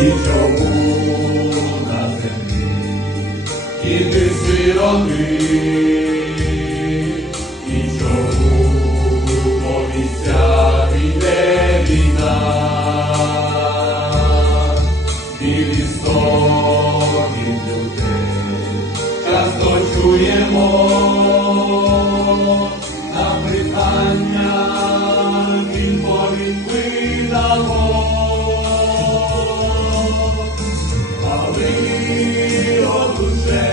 і чому на землі діти сироти, і чому по місцях іде війна, білі стони людей часто чуємо на питання, відповідь дамо. А ви, о душе,